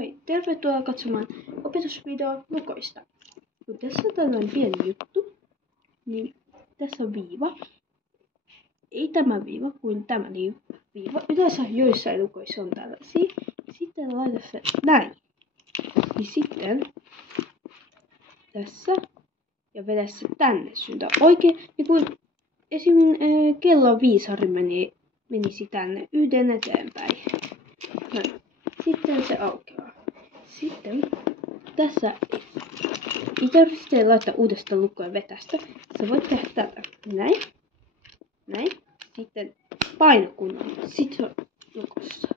Moi, tervetuloa katsomaan opetusvideo lukoista. Kun tässä on tällainen pieni juttu, niin tässä on viiva. Ei tämä viiva, kuin tämä viiva. Yleensä joissain lukoissa on tällaisia. Sitten laita se näin. Niin sitten tässä ja vedä se tänne syntä oikein. Ja kun esim. Kello 5 menisi tänne yhden eteenpäin. Noin. Sitten se aukeaa. Sitten tässä ei tarvitse laittaa uudestaan lukkoa ja vetästä. Sä voit tehdä tätä. Näin. Näin. Sitten paina kunnolla. Sitten se on lukossa.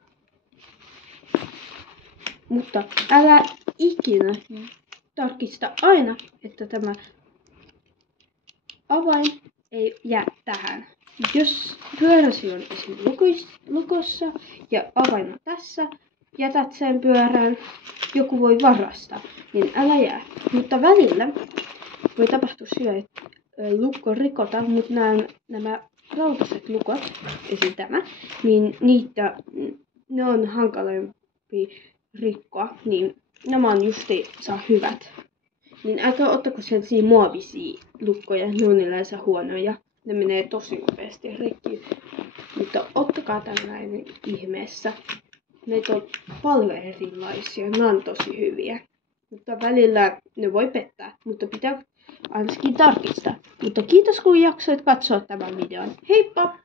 Mutta älä ikinä tarkista aina, että tämä avain ei jää tähän. Jos pyöräsi on esimerkiksi lukossa ja avain on tässä, jätät sen pyörään, joku voi varastaa, niin älä jää. Mutta välillä voi tapahtua sillä, että lukko rikotaan, mutta nämä rautaiset lukot, esim. Tämä, niin ne on hankalampi rikkoa, niin nämä on justiinsa hyvät. Niin älkää ottako sellaisia muovisia lukkoja, ne on yleensä huonoja. Ne menee tosi nopeasti rikki. Mutta ottakaa tällainen ihmeessä. Näitä on paljon erilaisia, ne on tosi hyviä. Mutta välillä ne voi pettää, mutta pitää ainakin tarkistaa. Mutta kiitos kun jaksoit katsoa tämän videon. Heippa!